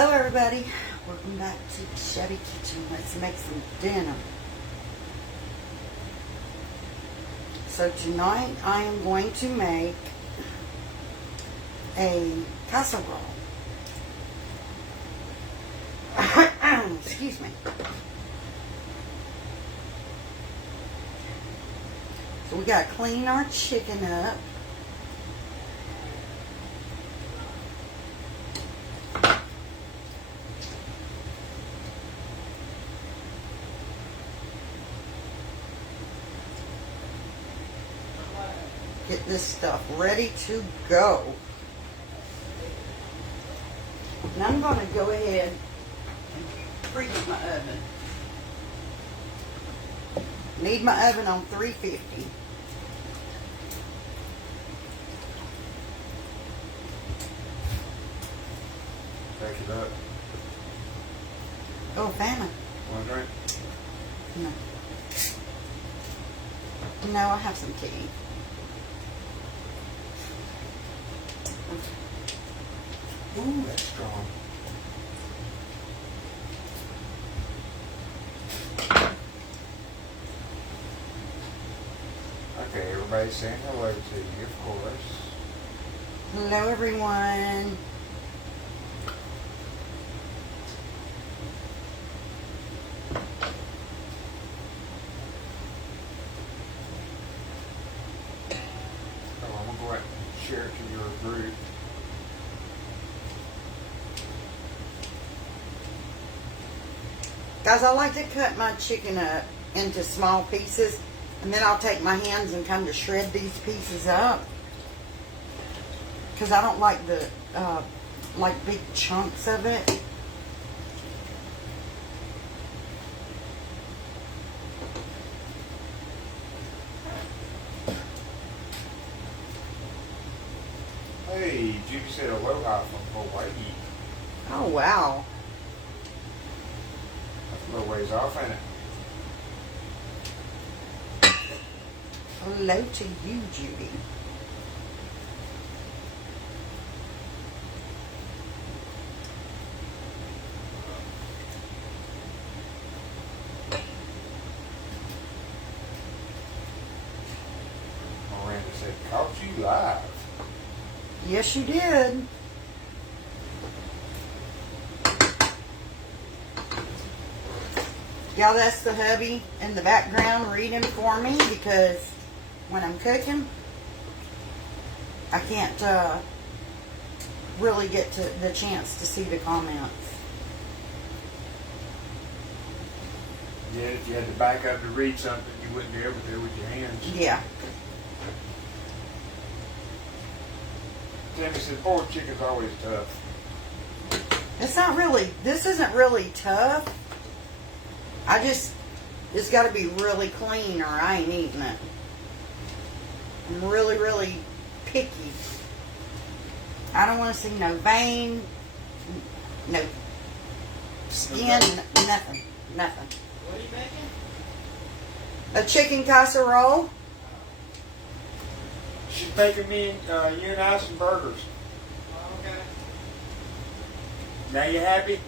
Hello everybody, welcome back to Shabby Kitchen. Let's make some dinner. So tonight I am going to make a casserole. Excuse me. So we got to clean our chicken up. Get this stuff ready to go. Now I'm going to go ahead and preheat my oven. Need my oven on 350. Take it up. Oh, famine. Want a drink? No. No, I have some tea. Ooh, that's strong. Okay, everybody's saying hello to you, of course. Hello, everyone. Oh, I'm going to go ahead and share it to your group. Guys, I like to cut my chicken up into small pieces, and then I'll take my hands and kind of shred these pieces up, because I don't like the like big chunks of it. Hey, Judy said aloha from Hawaii. Oh, wow. That's a little ways off, ain't it? Hello to you, Judy. Miranda said, caught you live. Yes, you did. Y'all, that's the hubby in the background reading for me, because when I'm cooking, I can't really get to the chance to see the comments. Yeah, if you had to back up to read something, you wouldn't be able to with your hands. Yeah. Tammy said, boiled chicken's always tough. It's not really, this isn't really tough. It's got to be really clean or I ain't eating it. I'm really, really picky. I don't want to see no vein, no skin, nothing. Nothing. What are you making? A chicken casserole. She's making me you and I some burgers. Oh, okay. Now you happy? Yeah.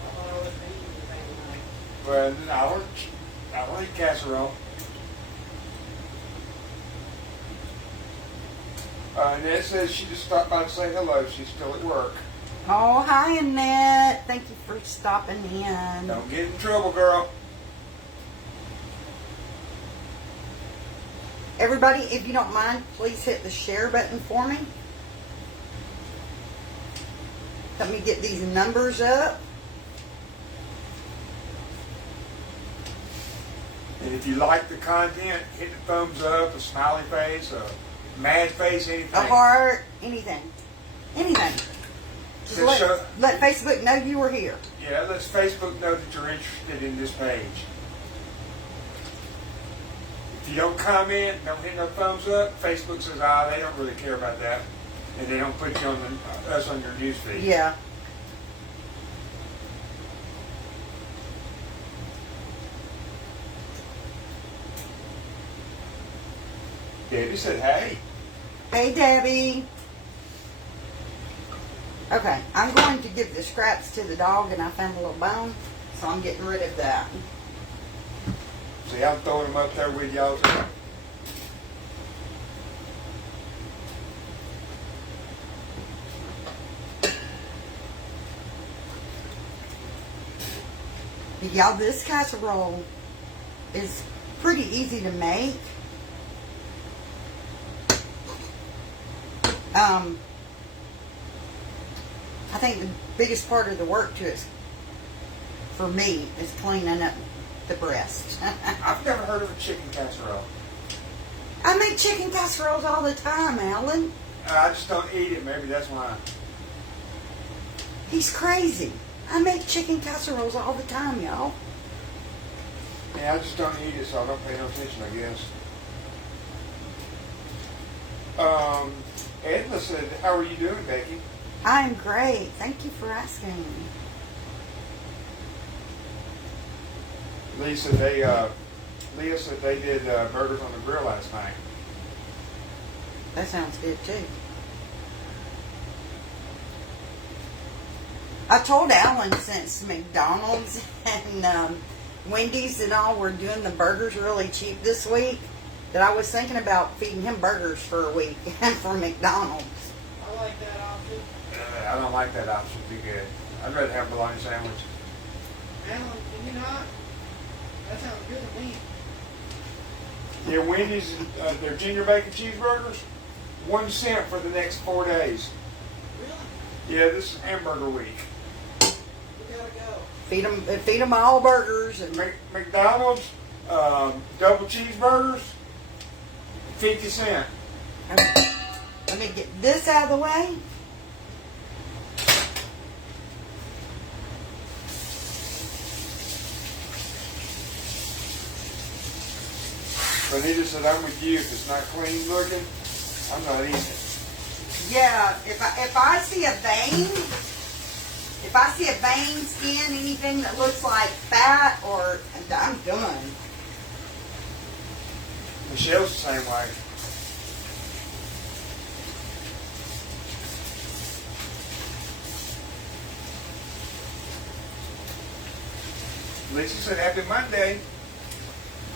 I don't know what thing you're making like. Well, I'll eat casserole. Annette says she just stopped by to say hello. She's still at work. Oh, hi, Annette. Thank you for stopping in. Don't get in trouble, girl. Everybody, if you don't mind, please hit the share button for me. Let me get these numbers up. And if you like the content, hit the thumbs up, a smiley face, a mad face, anything. A heart, anything. Anything. Just let Facebook know you were here. Yeah, let Facebook know that you're interested in this page. If you don't comment, don't hit no thumbs up, Facebook says, they don't really care about that. And they don't put you on us on your newsfeed. Yeah. Debbie said, hey. Hey, Debbie. Okay, I'm going to give the scraps to the dog, and I found a little bone, so I'm getting rid of that. See, I'm throwing them up there with y'all too. Y'all, this casserole is pretty easy to make. I think the biggest part of the work to it, for me, is cleaning up the breast. I've never heard of a chicken casserole. I make chicken casseroles all the time, Alan. I just don't eat it. Maybe that's why. He's crazy. I make chicken casseroles all the time, y'all. Yeah, I just don't eat it, so I don't pay no attention, I guess. Edna said, "How are you doing, Becky?" I'm great. Thank you for asking. Leah said they did burgers on the grill last night. That sounds good too. I told Alan, since McDonald's and Wendy's and all were doing the burgers really cheap this week, that I was thinking about feeding him burgers for a week from McDonald's. I like that option. I don't like that option too good. I'd rather have a bologna sandwich. Alan, can you not? That sounds good to me. Yeah, Wendy's, their junior bacon cheeseburgers, 1 cent for the next 4 days. Really? Yeah, this is hamburger week. We gotta go. Feed them all burgers and McDonald's, double cheeseburgers, 50 cents. okay. Let me get this out of the way. Bonita said, "I'm with you. If it's not clean looking, I'm not eating it." Yeah, if I see a vein, skin, anything that looks like fat, or I'm done. Michelle's the same way. Lisa said, "Happy Monday."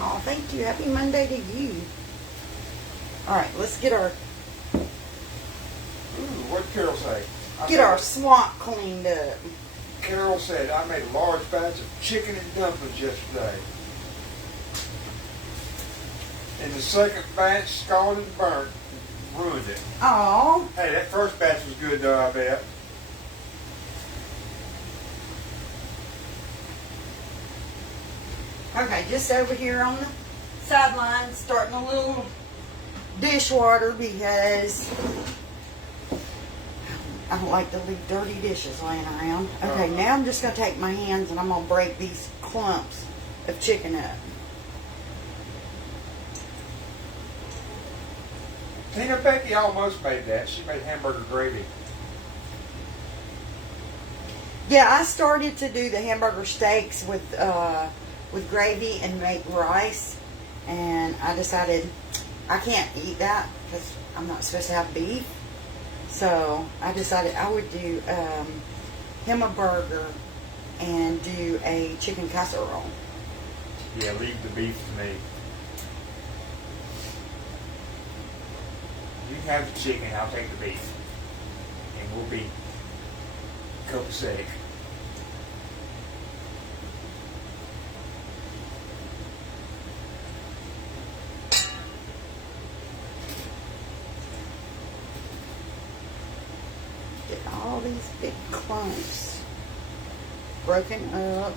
Oh, thank you. Happy Monday to you. All right, let's get our What'd Carol say? swamp cleaned up. Carol said, "I made a large batch of chicken and dumplings yesterday. And the second batch, scalded and burnt, ruined it." Oh, Hey, that first batch was good though, I bet. okay. Just over here on the sideline, starting a little dishwater because I don't like to leave dirty dishes laying around. Okay, now I'm just going to take my hands and I'm going to break these clumps of chicken up. Tina Becky almost made that. She made hamburger gravy. Yeah, I started to do the hamburger steaks with gravy and make rice, and I decided I can't eat that because I'm not supposed to have beef. So I decided I would do him a burger and do a chicken casserole. Yeah, leave the beef to me. You can have the chicken, I'll take the beef. And we'll be copacetic. Get all these big clumps broken up.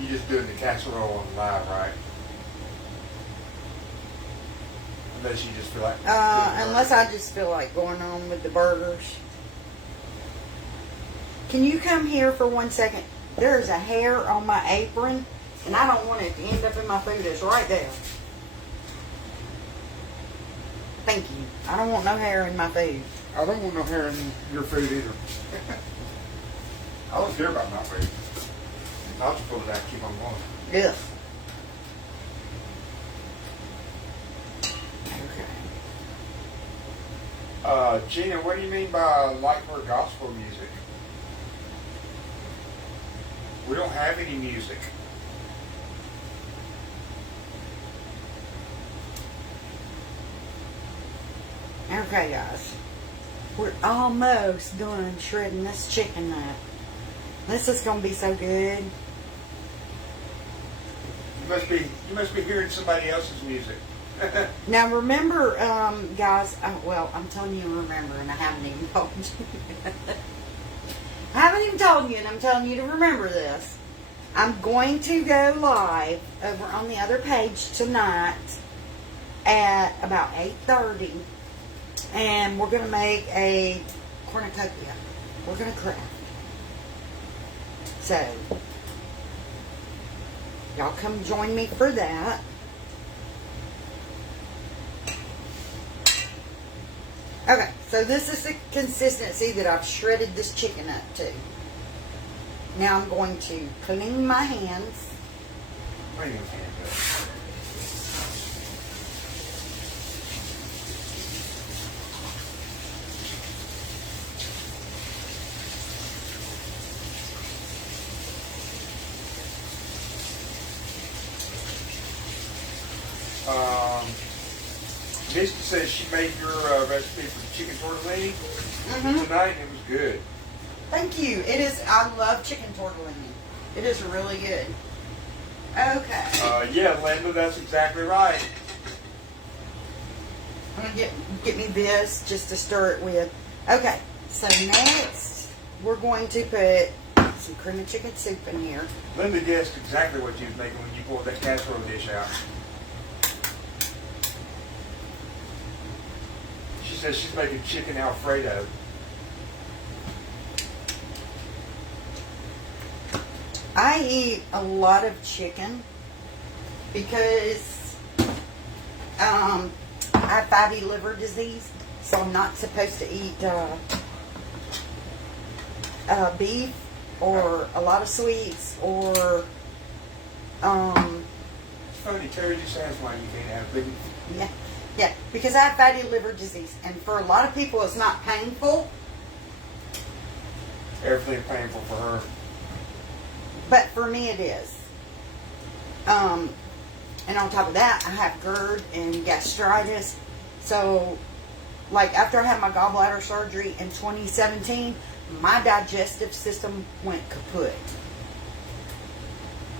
You just doing the casserole on live, right? Unless you just feel like Unless I just feel like going on with the burgers. Can you come here for 1 second? There's a hair on my apron, and I don't want it to end up in my food. It's right there. Thank you. I don't want no hair in my food. I don't want no hair in your food either. I don't care about my food. I'll just pull it out and keep on going. Ugh. Gina, what do you mean by like for gospel music? We don't have any music. Okay, guys. We're almost done shredding this chicken up. This is going to be so good. You must be hearing somebody else's music. Now, remember, guys, well, I'm telling you to remember, and I haven't even told you. I haven't even told you, and I'm telling you to remember this. I'm going to go live over on the other page tonight at about 8:30, and we're going to make a cornucopia. We're going to craft. So, y'all come join me for that. Okay, so this is the consistency that I've shredded this chicken up to. Now I'm going to clean my hands. Clean your hands up. Misty says she made your recipe for chicken tortellini tonight, and it was good. Thank you. It is. I love chicken tortellini. It is really good. Okay. Yeah, Linda, that's exactly right. I'm gonna get me this just to stir it with. Okay. So next we're going to put some cream of chicken soup in here. Linda guessed exactly what you was making when you pulled that casserole dish out. She says she's making chicken Alfredo. I eat a lot of chicken because I have fatty liver disease, so I'm not supposed to eat beef or a lot of sweets or It's funny, Terry just asked why you can't have beef. yeah, because I have fatty liver disease, and for a lot of people it's not painful, Everything painful for her. but for me it is. And on top of that, I have GERD and gastritis. So, like after I had my gallbladder surgery in 2017, my digestive system went kaput.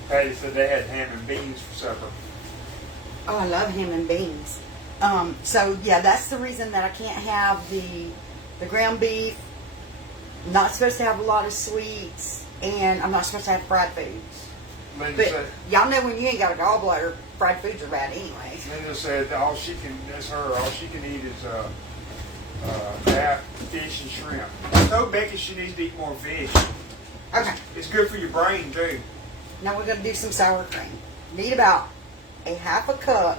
Patty said they had ham and beans for supper. Oh, I love ham and beans. So yeah, that's the reason that I can't have the ground beef. I'm not supposed to have a lot of sweets, and I'm not supposed to have fried foods. Linda But said, y'all know when you ain't got a gallbladder, fried foods are bad anyways. Linda said all she can eat is fish and shrimp. I told Becky she needs to eat more fish. Okay, It's good for your brain too. now we're gonna do some sour cream. Need about a half a cup.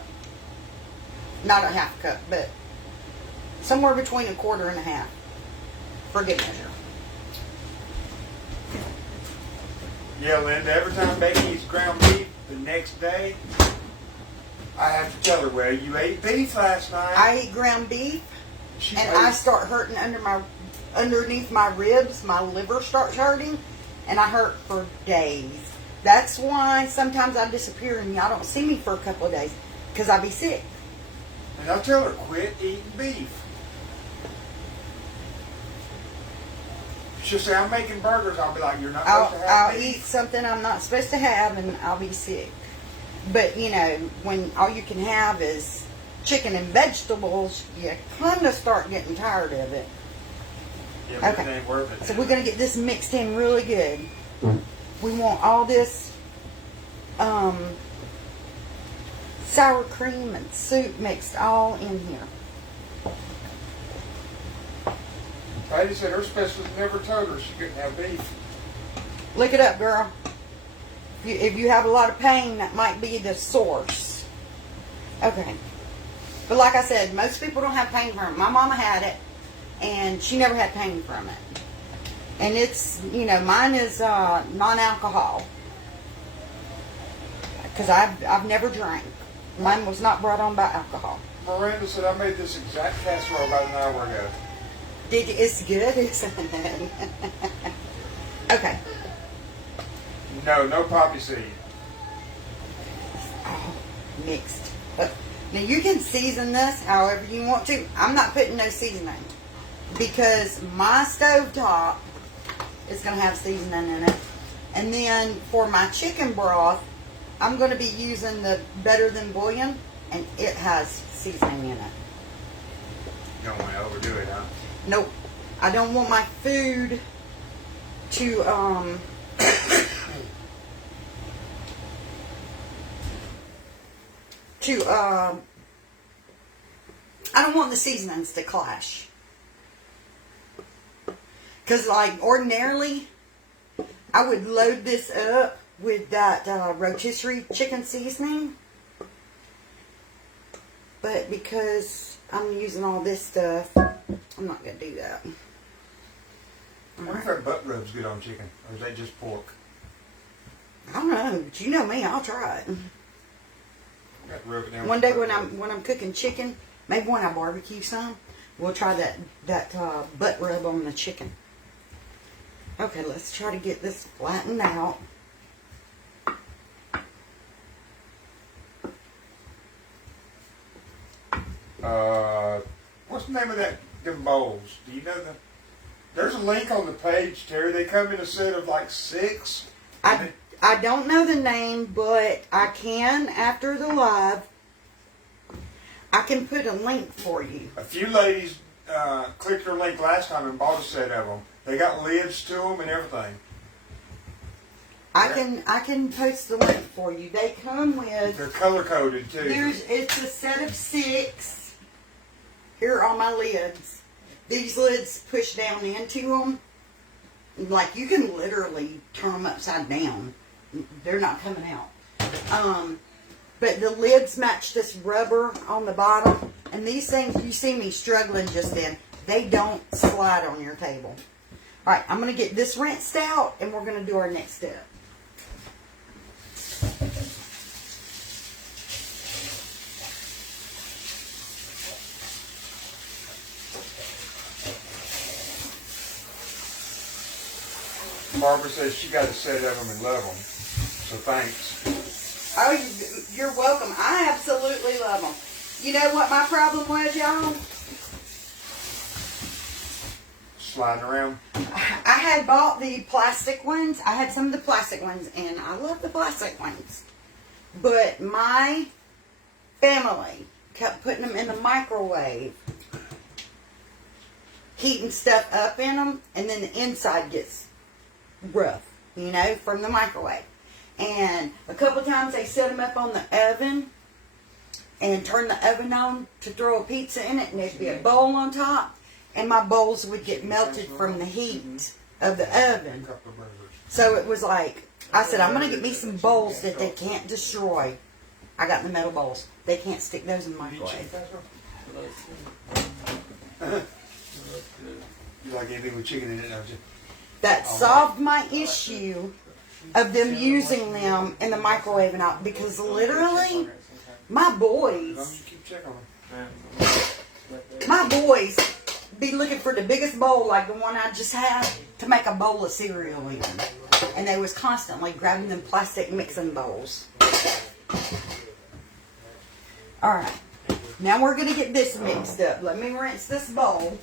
Not a half a cup, but somewhere between a quarter and a half for good measure. Yeah, Linda, every time Becky eats ground beef, the next day, I have to tell her, well, you ate beef last night. I eat ground beef, She and ate- I start hurting underneath my ribs. My liver starts hurting, and I hurt for days. That's why sometimes I disappear and y'all don't see me for a couple of days, because I be sick. And I'll tell her, quit eating beef. She'll say, I'm making burgers. I'll be like, you're not supposed to have I'll beef. eat something I'm not supposed to have, and I'll be sick. But, you know, when all you can have is chicken and vegetables, you kind of start getting tired of it. Yeah, but Okay. it ain't worth it. So we're going to get this mixed in really good. We want all this sour cream and soup mixed all in here. Patty said her specialist never told her she couldn't have beef. Look it up, girl. If you have a lot of pain, that might be the source. Okay. But like I said, most people don't have pain from it. My mama had it, and she never had pain from it. And it's, you know, mine is non-alcohol. Because I've never drank. Mine was not brought on by alcohol. Miranda said I made this exact casserole about an hour ago. Did you, it's good, isn't it? Okay. No poppy seed. Oh, mixed. Now you can season this however you want to. I'm not putting no seasoning because my stovetop is going to have seasoning in it. And then for my chicken broth, I'm going to be using the Better Than Bouillon, and it has seasoning in it. You don't want to overdo it, huh? Nope. I don't want my food to I don't want the seasonings to clash. Because, like, ordinarily, I would load this up with that rotisserie chicken seasoning. But because I'm using all this stuff, I'm not going to do that. I wonder if that butt rub's good on chicken, or is that just pork? I don't know, but you know me, I'll try it. Got to rub it down One with day butt when I'm cooking chicken, maybe when I barbecue some, we'll try that butt rub on the chicken. Okay, let's try to get this flattened out. What's the name of them bowls? Do you know them? There's a link on the page, Terry. They come in a set of like 6. I don't know the name, but I can, after the live, I can put a link for you. A few ladies clicked their link last time and bought a set of them. They got lids to them and everything. I can post the link for you. They come with. They're color coded too. It's a set of 6. Here are my lids. These lids push down into them. Like, you can literally turn them upside down. They're not coming out. But the lids match this rubber on the bottom. And these things, you see me struggling just then, they don't slide on your table. Alright, I'm going to get this rinsed out and we're going to do our next step. Barbara says she got a set of them and love them. So thanks. Oh, you're welcome. I absolutely love them. You know what my problem was, y'all? Sliding around. I had bought the plastic ones. I had some of the plastic ones, and I love the plastic ones. But my family kept putting them in the microwave, heating stuff up in them, and then the inside gets rough, you know, from the microwave. And a couple times they set them up on the oven and turn the oven on to throw a pizza in it, and there'd be a bowl on top, and my bowls would get melted from the heat of the oven. So it was like, I said, I'm going to get me some bowls that they can't destroy. I got the metal bowls. They can't stick those in the microwave. You like anything with chicken in it, don't you? That solved my issue of them using them in the microwave and out, because literally my boys be looking for the biggest bowl like the one I just had to make a bowl of cereal in, and they was constantly grabbing them plastic mixing bowls. Alright, now we're going to get this mixed up. Let me rinse this bowl.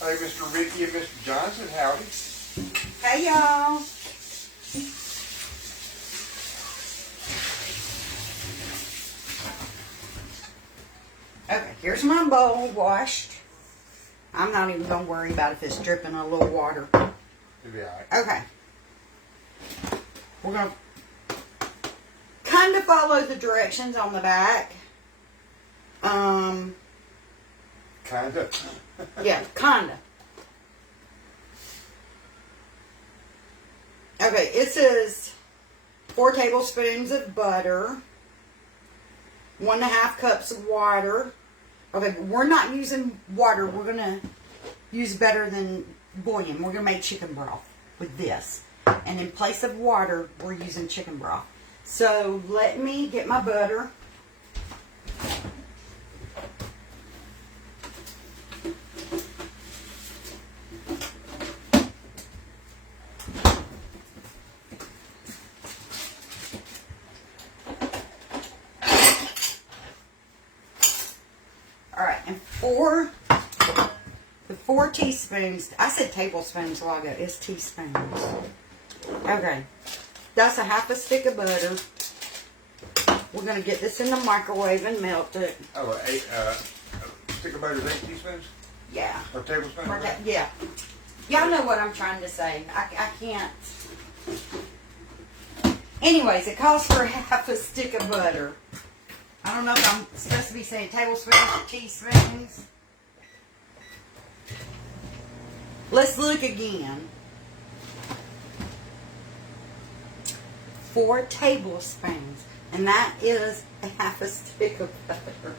Hey, Mr. Ricky and Mr. Johnson, howdy. Hey, y'all. Okay, here's my bowl washed. I'm not even going to worry about if it's dripping a little water. It'll be alright. Okay. We're going to kind of follow the directions on the back. Kinda. Yeah, kinda. Okay, it says 4 tablespoons of butter, 1.5 cups of water. Okay, but we're not using water. We're gonna use Better Than Bouillon. We're gonna make chicken broth. with this. And in place of water, we're using chicken broth. So let me get my butter. Alright, and the 4 teaspoons, I said tablespoons a while ago, it's teaspoons. Okay, that's a half a stick of butter. We're going to get this in the microwave and melt it. Oh, stick of butter is 8 teaspoons? Yeah. Or tablespoons? Yeah. Y'all know what I'm trying to say. I can't. Anyways, it calls for half a stick of butter. I don't know if I'm supposed to be saying tablespoons or teaspoons. Let's look again. 4 tablespoons. And that is a half a stick of butter.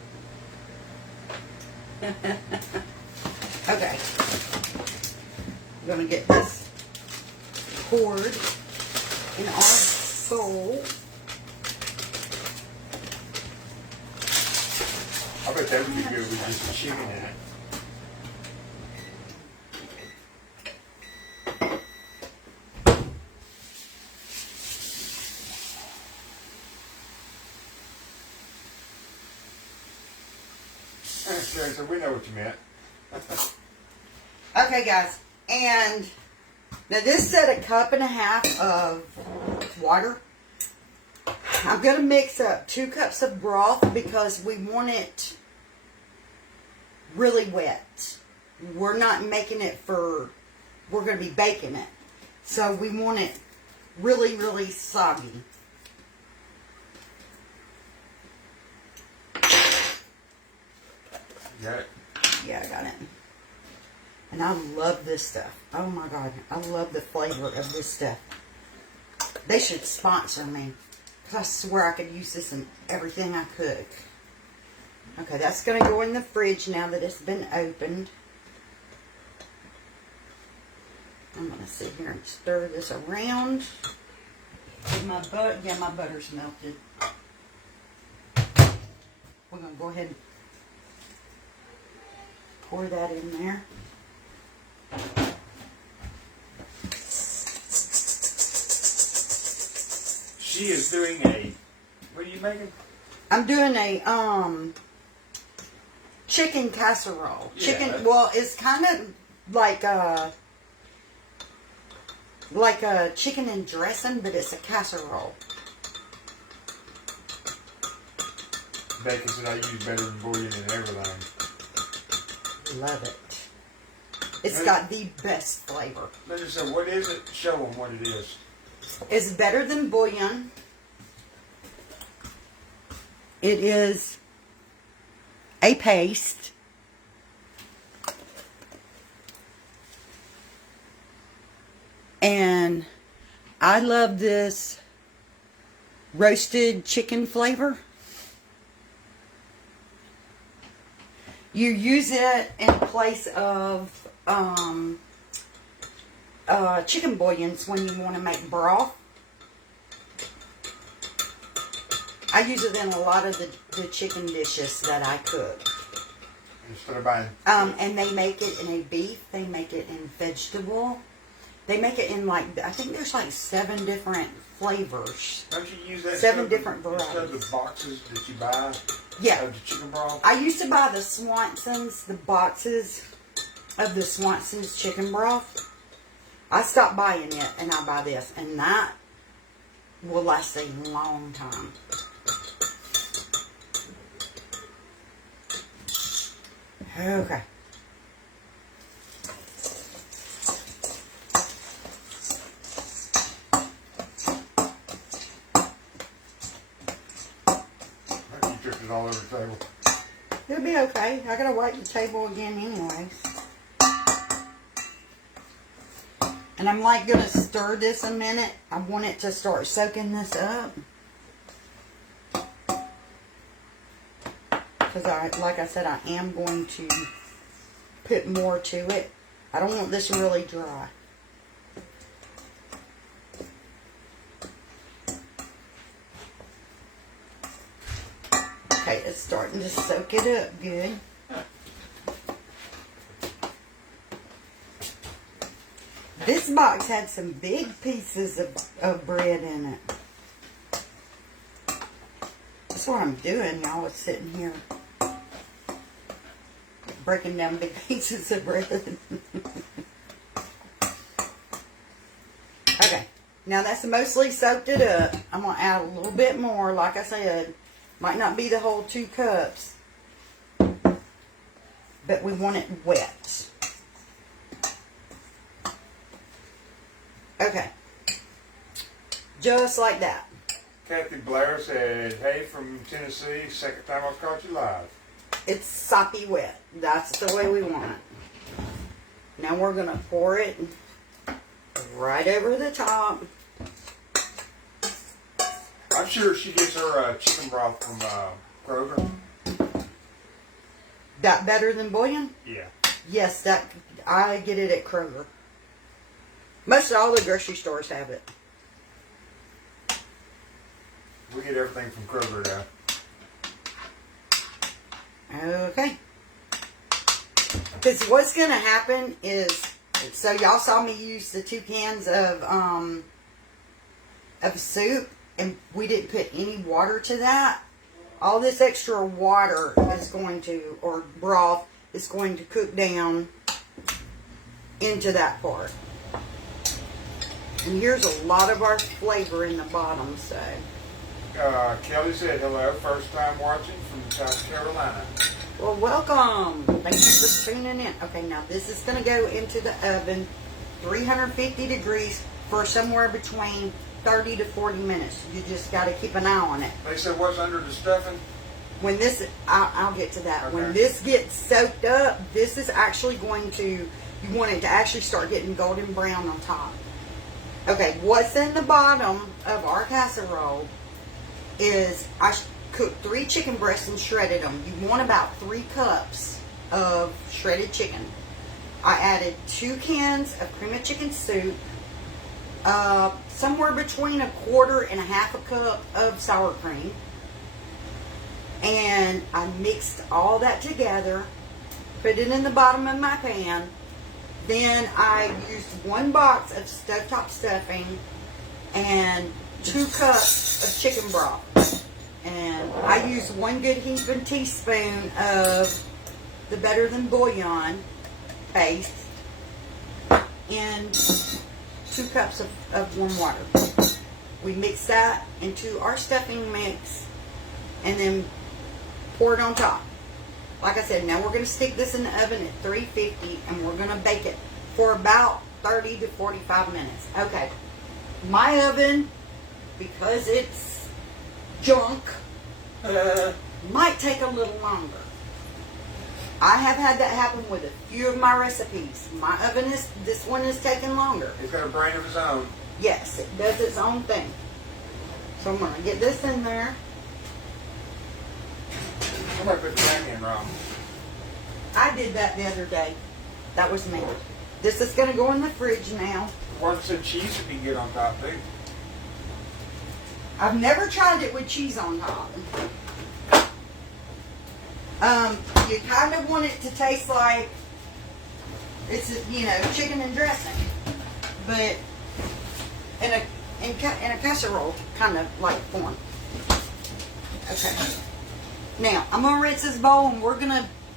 Okay. I'm going to get this poured in our bowl. I bet that would be good with just chicken in it. So we know what you meant. Okay, guys. And now this said 1.5 cups of water. I'm going to mix up 2 cups of broth because we want it really wet. We're not making it we're going to be baking it. So we want it really, really soggy. Got it? Yeah, I got it. And I love this stuff. Oh my God. I love the flavor of this stuff. They should sponsor me. Because I swear I could use this in everything I cook. Okay, that's going to go in the fridge now that it's been opened. I'm going to sit here and stir this around. With my butter. Yeah, my butter's melted. We're going to go ahead and pour that in there. She is doing what are you making? I'm doing a chicken casserole. Yeah. Chicken, well, it's kind of like a chicken and dressing, but it's a casserole. Bacon said I use better than bouillon and everything. Love it. It's got the best flavor. Let me say, what is it? Show them what it is. It's better than bouillon. It is a paste. And I love this roasted chicken flavor. You use it in place of chicken bouillons when you want to make broth. I use it in a lot of the chicken dishes that I cook. Instead of buying. And they make it in a beef. They make it in vegetable. They make it in I think there's 7 different flavors. Don't you use that 7 different varieties. Instead of the boxes that you buy? Yeah. Of the chicken broth? I used to buy the Swanson's, the boxes of the Swanson's chicken broth. I stopped buying it and I buy this. And that will last a long time. Okay. You dripped it all over the table. It'll be okay. I gotta wipe the table again anyways. And I'm gonna stir this a minute. I want it to start soaking this up. Because like I said, I am going to put more to it. I don't want this really dry. Okay, it's starting to soak it up good. This box had some big pieces of bread in it. That's what I'm doing, y'all. Is sitting here breaking down big pieces of bread. Okay, now that's mostly soaked it up. I'm going to add a little bit more. Like I said, might not be the whole 2 cups, but we want it wet. Okay, just like that. Kathy Blair said, "Hey from Tennessee, second time I've caught you live." It's soppy wet. That's the way we want it. Now we're going to pour it right over the top. I'm sure she gets her chicken broth from Kroger. That better than bouillon? Yeah. Yes, that I get it at Kroger. Most all the grocery stores have it. We get everything from Kroger now. Okay. Because what's going to happen is, so y'all saw me use the 2 cans of soup, and we didn't put any water to that. All this extra water is going to, or broth, is going to cook down into that part. And here's a lot of our flavor in the bottom, so. Kelly said, "Hello, first time watching from South Carolina." Well, welcome. Thank you for tuning in. Okay, now this is going to go into the oven, 350 degrees for somewhere between 30 to 40 minutes. You just got to keep an eye on it. They said, "What's under the stuffing?" When this, I'll get to that. Okay. When this gets soaked up, this is actually going to, you want it to actually start getting golden brown on top. Okay, what's in the bottom of our casserole is I cooked 3 chicken breasts and shredded them. You want about 3 cups of shredded chicken. I added 2 cans of cream of chicken soup, somewhere between 1/4 and 1/2 cup of sour cream, and I mixed all that together, put it in the bottom of my pan. Then I used 1 box of stovetop stuffing and 2 cups of chicken broth. And I used 1 good heaping teaspoon of the Better Than Bouillon paste and 2 cups of warm water. We mix that into our stuffing mix and then pour it on top. Like I said, now we're going to stick this in the oven at 350 and we're going to bake it for about 30 to 45 minutes. Okay, my oven, because it's junk, might take a little longer. I have had that happen with a few of my recipes. My oven this one is taking longer. It's got a brain of its own. Yes, it does its own thing. So I'm going to get this in there. Somebody put the thing in wrong. I did that the other day. That was me. This is going to go in the fridge now. One said cheese if you can get on top, too. I've never tried it with cheese on top. You kind of want it to taste like it's, chicken and dressing, but in a casserole kind of like form. Okay. Now I'm gonna rinse this bowl, and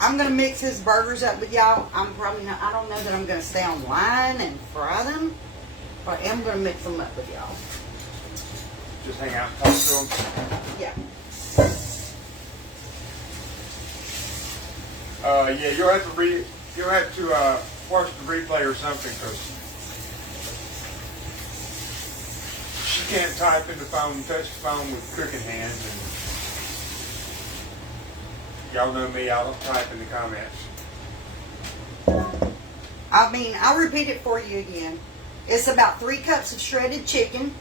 I'm gonna mix his burgers up with y'all. I don't know that I'm gonna stay online and fry them, but I am gonna mix them up with y'all. Just hang out and talk to them. Yeah. Yeah, you'll have to watch the replay or something, because she can't type in the phone, touch the phone with cooking hands, and y'all know me, I don't type in the comments. I'll repeat it for you again. It's about 3 cups of shredded chicken.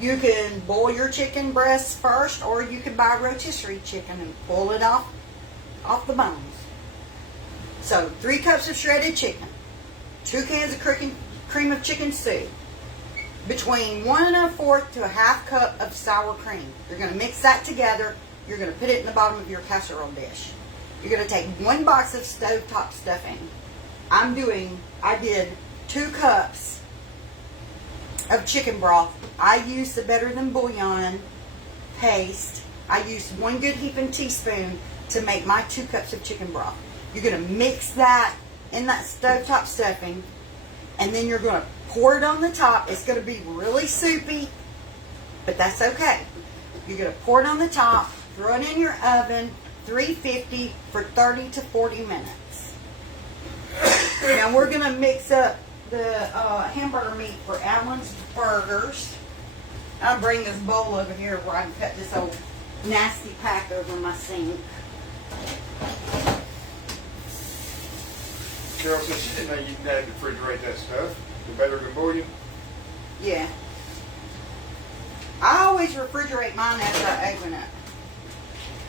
You can boil your chicken breasts first, or you can buy rotisserie chicken and pull it off the bones. So 3 cups of shredded chicken, 2 cans of cream of chicken soup, between 1 1/4 to 1/2 cup of sour cream. You're going to mix that together You're going to put it in the bottom of your casserole dish. You're going to take 1 box of stovetop stuffing. I did 2 cups of chicken broth. I used the Better Than Bouillon paste. I used 1 good heaping teaspoon to make my 2 cups of chicken broth. You're going to mix that in that stovetop stuffing, and then you're going to pour it on the top. It's going to be really soupy, but that's okay. You're going to pour it on the top, throw it in your oven, 350 for 30 to 40 minutes. Now we're going to mix up the hamburger meat for Alan's burgers. I'll bring this bowl over here where I can cut this old nasty pack over my sink. Carol said she didn't know you had to refrigerate that stuff. The Better Than Bouillon. Yeah. I always refrigerate mine after I open it.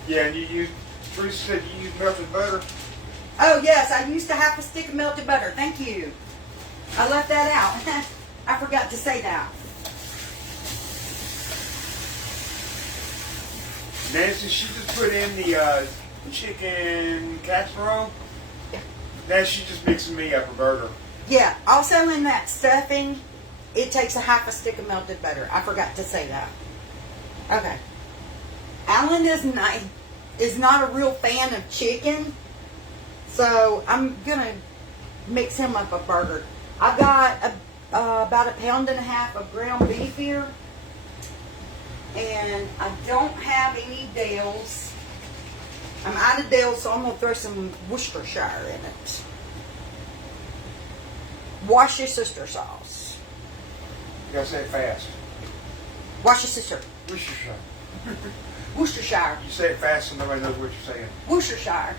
Yeah, and Teresa said you use melted butter. Oh yes, I used to have a stick of melted butter. Thank you. I left that out. I forgot to say that. Nancy, she just put in the chicken casserole. Now she's just mixing me up a burger. Yeah, also in that stuffing, it takes a half a stick of melted butter. I forgot to say that. Okay. Alan is not a real fan of chicken, so I'm going to mix him up a burger. I've got about 1.5 pounds of ground beef here, and I don't have any Dales. I'm out of Dales, so I'm going to throw some Worcestershire in it. Worcestershire sauce. You gotta say it fast. Worcestershire. Worcestershire. Worcestershire. You say it fast so nobody knows what you're saying. Worcestershire.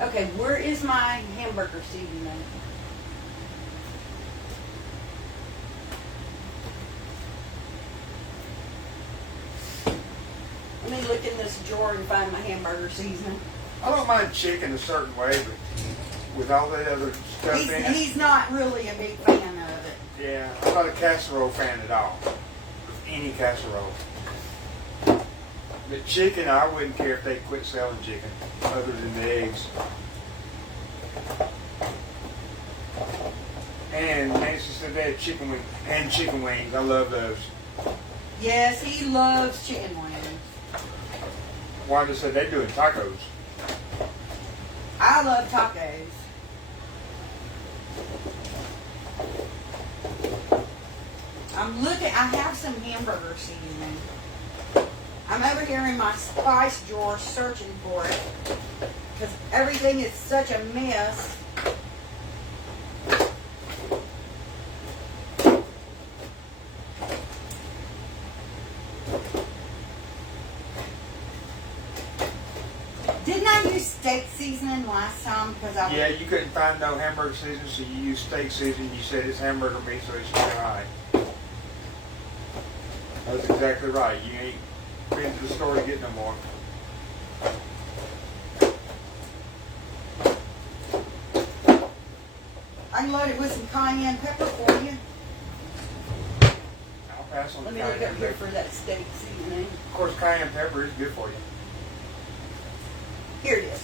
Okay, where is my hamburger seasoning? Let me look in this drawer and find my hamburger seasoning. I don't mind chicken a certain way, but with all that other stuff in it. He's not really a big fan of it. Yeah, I'm not a casserole fan at all. Any casserole. But chicken, I wouldn't care if they quit selling chicken, other than the eggs. And Nancy said they had chicken wings. And chicken wings, I love those. Yes, he loves chicken wings. Wanda said they're doing tacos. I love tacos. I'm looking, I have some hamburger seasoning. I'm over here in my spice drawer searching for it because everything is such a mess. Didn't I use steak seasoning last time? Yeah, you couldn't find no hamburger seasoning, so you used steak seasoning. You said it's hamburger meat, so it's all right. That's exactly right. You ain't been to the store to get no more. I can load it with some cayenne pepper for you. I'll pass on the Let me look cayenne up here pepper. for that steak seasoning. Of course, cayenne pepper is good for you. Here it is.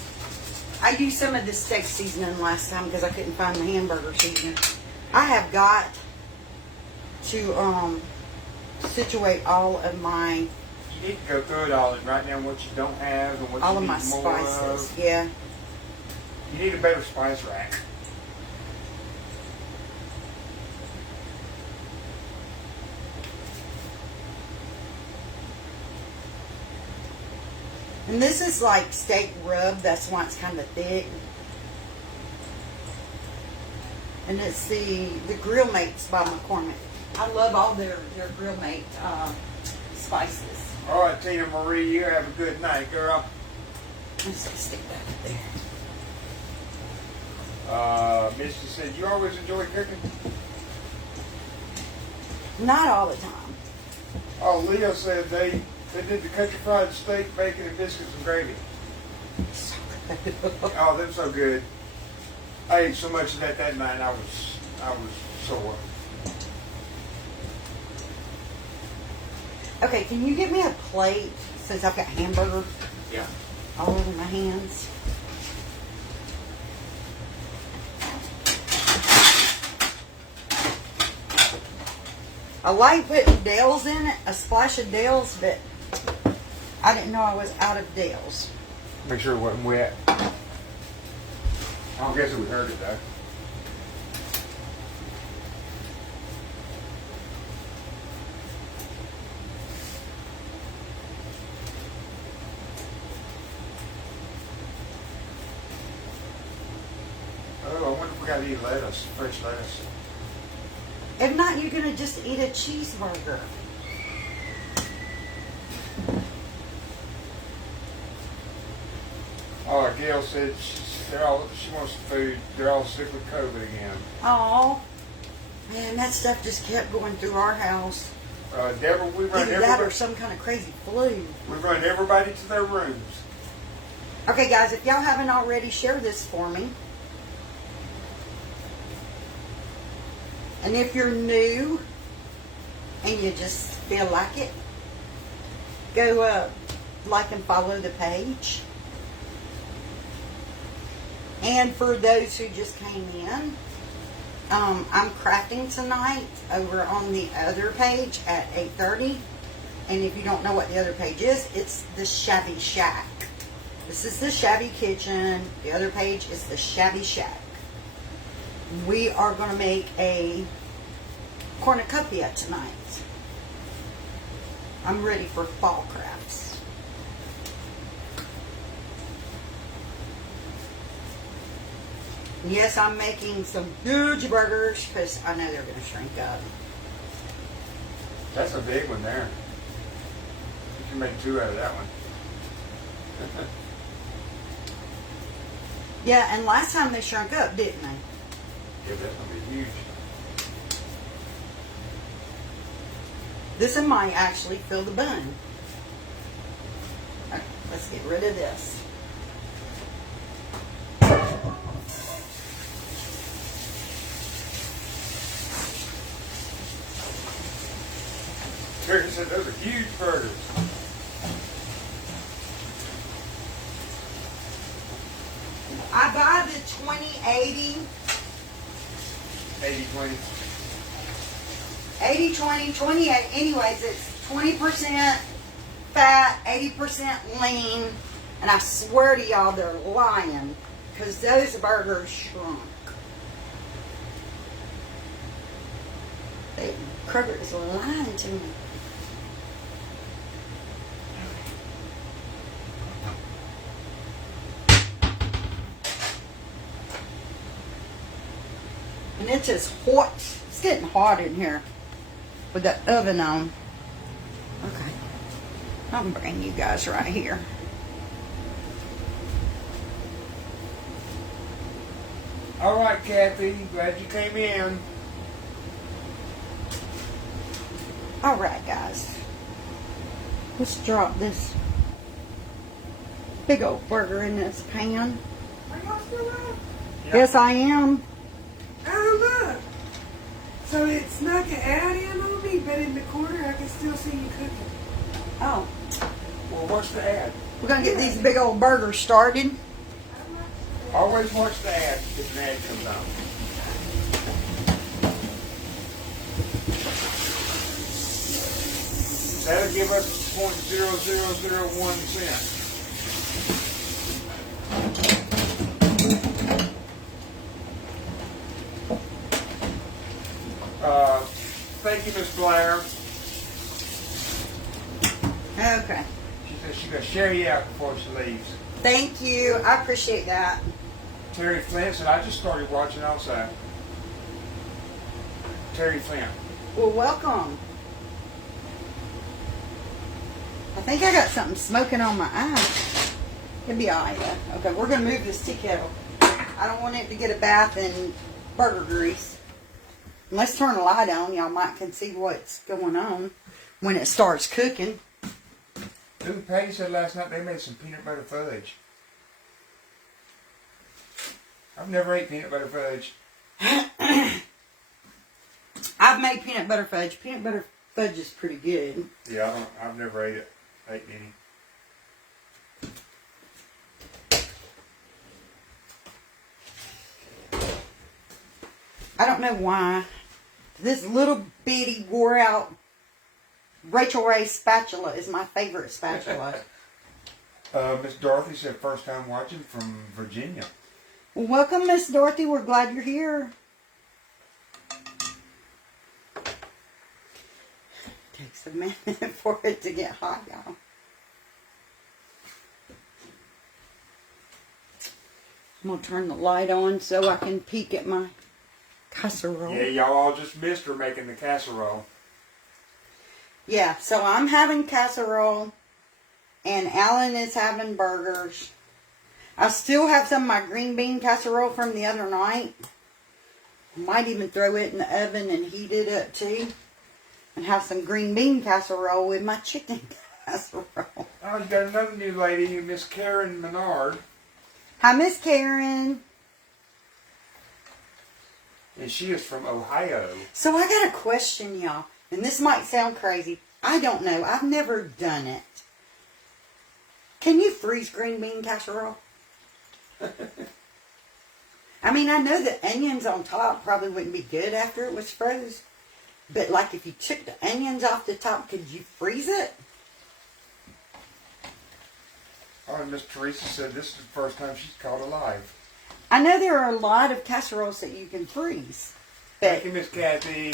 I used some of this steak seasoning last time because I couldn't find the hamburger seasoning. I have got to situate all of my You need to go through it all and write down what you don't have and what all you of need my more spices. of. Yeah. You need a better spice rack. And this is like steak rub. That's why it's kind of thick. And it's the Grill Mates by McCormick. I love all their Grill Mate spices. All right, Tina Marie, you have a good night, girl. I'm just going to stick that there. Misty said, you always enjoy cooking? Not all the time. Oh, Leo said they did the country fried steak, bacon, and biscuits and gravy. Oh, they're so good. I ate so much of that night, I was sore. Okay, can you get me a plate since I've got hamburger Yeah. all over my hands. I like putting Dale's in it, a splash of Dale's, but I didn't know I was out of Dale's. Make sure it wasn't wet. I don't guess it would hurt it though. Oh, I wonder if we got to eat lettuce, fresh lettuce. If not, you're gonna just eat a cheeseburger. Oh, Gail said she wants food. They're all sick with COVID again. Oh, man, that stuff just kept going through our house. Deborah, we run Either that or some kind of crazy flu. We run everybody to their rooms. Okay, guys, if y'all haven't already, share this for me. And if you're new and you just feel like it, go like and follow the page. And for those who just came in, I'm crafting tonight over on the other page at 8:30. And if you don't know what the other page is, it's the Shabby Shack. This is the Shabby Kitchen. The other page is the Shabby Shack. We are going to make a cornucopia tonight. I'm ready for fall crafts. Yes, I'm making some huge burgers because I know they're going to shrink up. That's a big one there. You can make 2 out of that one. Yeah, and last time they shrunk up, didn't they? Yeah, that's going to be huge. This one might actually fill the bun. Okay, let's get rid of this. Terry said those are huge burgers. I buy the 2080. 80-20. 80-20, 28. Anyways, it's 20% fat, 80% lean. And I swear to y'all, they're lying. Because those burgers shrunk. Kroger is lying to me. And it's just hot. It's getting hot in here with the oven on. Okay. I'm bringing you guys right here. All right, Kathy. Glad you came in. All right, guys. Let's drop this big old burger in this pan. Are y'all still up? Yep. Yes, I am. Oh, look. So it snuck an ad in on me, but in the corner I can still see you cooking. Oh, Well, what's the ad? we're going to get these big old burgers started. Always watch the ad if an ad comes on. That'll give us 0.0001 cents. Thank you, Miss Blair. Okay. She said she's going to share you out before she leaves. Thank you. I appreciate that. Terry Flint said, I just started watching also. Terry Flint. Well, welcome. I think I got something smoking on my eye. It'll be alright though. Okay, we're going to move this tea kettle. I don't want it to get a bath in burger grease. And let's turn the light on. Y'all might can see what's going on when it starts cooking. Ooh, Patty said last night they made some peanut butter fudge. I've never ate peanut butter fudge. I've made peanut butter fudge. Peanut butter fudge is pretty good. Yeah, I've never ate it. Ate any. I don't know why. This little bitty wore out Rachel Ray spatula is my favorite spatula. Miss Dorothy said first time watching from Virginia. Welcome, Miss Dorothy. We're glad you're here. Takes a minute for it to get hot, y'all. I'm going to turn the light on so I can peek at my casserole. Yeah, y'all all just missed her making the casserole. Yeah, so I'm having casserole and Alan is having burgers. I still have some of my green bean casserole from the other night. Might even throw it in the oven and heat it up too. And have some green bean casserole with my chicken casserole. Oh, you got another new lady, Miss Karen Menard. Hi, Miss Karen. And she is from Ohio. So I got a question, y'all. And this might sound crazy. I don't know. I've never done it. Can you freeze green bean casserole? I mean, I know the onions on top probably wouldn't be good after it was froze. But like if you took the onions off the top, could you freeze it? Oh, and Miss Teresa said this is the first time she's caught alive. I know there are a lot of casseroles that you can freeze. But Thank you, Miss Kathy.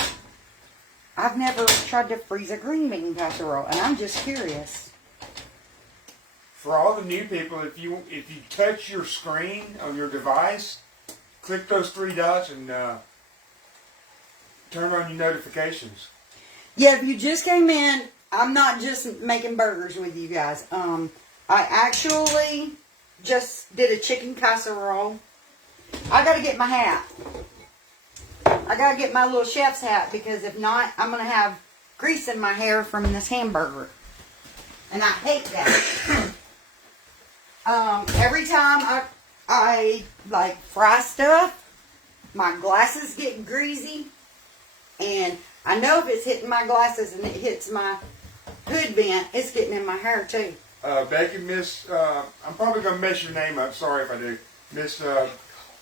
I've never tried to freeze a green bean casserole, and I'm just curious. For all the new people, if you touch your screen on your device, click those three dots and turn on your notifications. Yeah, if you just came in, I'm not just making burgers with you guys. I actually just did a chicken casserole. I got to get my hat. I got to get my little chef's hat because if not, I'm going to have grease in my hair from this hamburger. And I hate that. Every time I like fry stuff, my glasses get greasy. And I know if it's hitting my glasses and it hits my hood vent, it's getting in my hair too. Becky, Miss, I'm probably going to mess your name up. Sorry if I do. Miss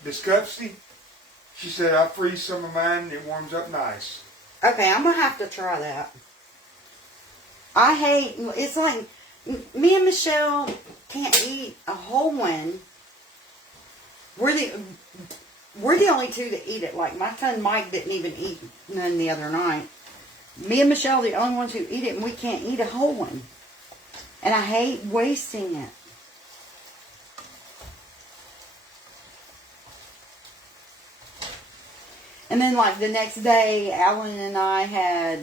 Biskupski, she said, I freeze some of mine and it warms up nice. Okay, I'm going to have to try that. I hate, it's like, me and Michelle can't eat a whole one. We're the only two that eat it. Like, my son Mike didn't even eat none the other night. Me and Michelle are the only ones who eat it, and we can't eat a whole one. And I hate wasting it. And then, like, the next day, Alan and I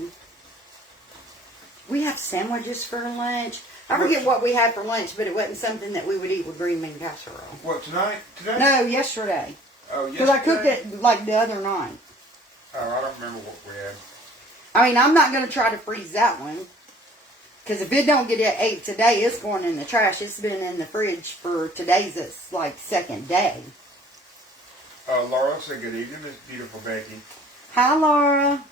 we had sandwiches for lunch. I forget what we had for lunch, but it wasn't something that we would eat with green bean casserole. What, tonight? Today? No, yesterday. Oh, yesterday? Because I cooked it, like, the other night. Oh, I don't remember what we had. I mean, I'm not going to try to freeze that one. Because if it don't get ate today, it's going in the trash. It's been in the fridge for today's, it's like second day. Laura said good evening, Miss Beautiful Becky. Hi, Laura.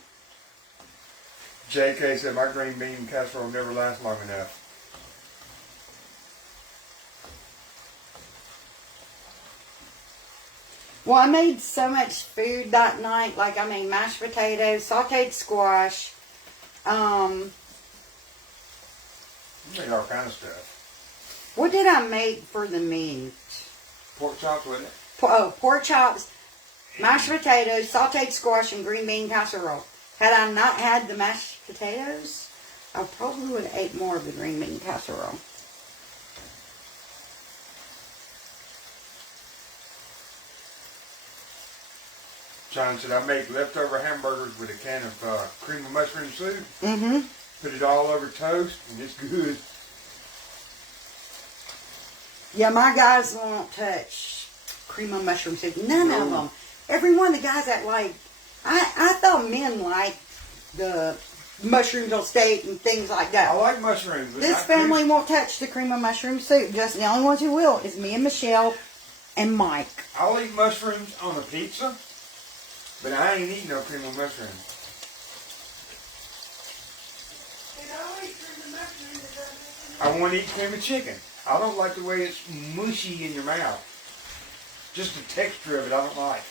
JK said my green bean casserole never lasts long enough. Well, I made so much food that night. Like, I made mashed potatoes, sauteed squash. You made all kind of stuff. What did I make for the meat? Pork chops with it. Pork chops, mashed potatoes, sauteed squash, and green bean casserole. Had I not had the mashed potatoes, I probably would have ate more of the green bean casserole. John said I make leftover hamburgers with a can of cream of mushroom soup. Mm-hmm. Put it all over toast, and it's good. Yeah, my guys won't touch cream of mushroom soup. None of them. Every one of the guys that like, I thought men liked the mushrooms on steak and things like that. I like mushrooms. But This family won't touch the cream of mushroom soup. Just the only ones who will is me and Michelle and Mike. I'll eat mushrooms on a pizza, but I ain't eating no cream of mushrooms. I want to eat cream of chicken. I don't like the way it's mushy in your mouth. Just the texture of it I don't like.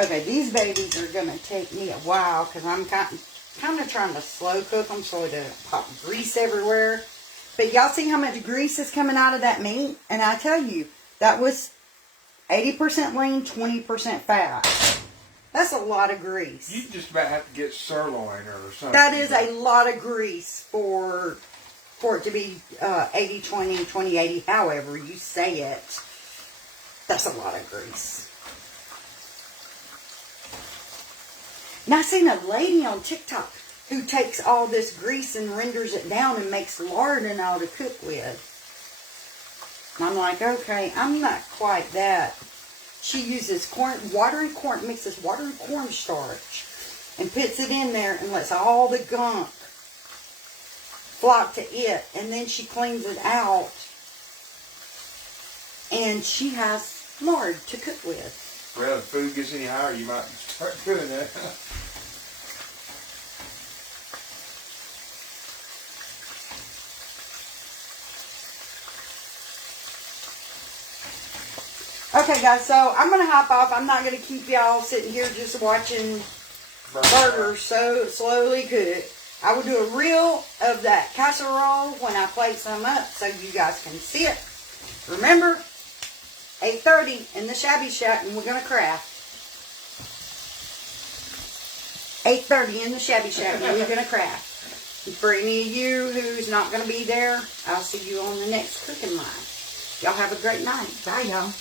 Okay, these babies are going to take me a while because I'm kind of trying to slow cook them so it doesn't pop grease everywhere. But y'all see how much grease is coming out of that meat? And I tell you, that was 80% lean, 20% fat. That's a lot of grease. You just about have to get sirloin or something. That is a lot of grease for it to be 80-20, 20-80, however you say it. That's a lot of grease. Now, I seen a lady on TikTok who takes all this grease and renders it down and makes lard and all to cook with. And I'm like, okay, I'm not quite that. She uses mixes water and cornstarch and puts it in there and lets all the gunk flock to it. And then she cleans it out. And she has lard to cook with. Well, if food gets any higher, you might start doing that. Okay, guys, so I'm going to hop off. I'm not going to keep y'all sitting here just watching burgers so slowly cook. I will do a reel of that casserole when I plate some up so you guys can see it. Remember, 8:30 in the Shabby Shack, and we're going to craft. 8:30 in the Shabby Shack, and we're going to craft. And for any of you who's not going to be there, I'll see you on the next cooking line. Y'all have a great night. Bye, y'all.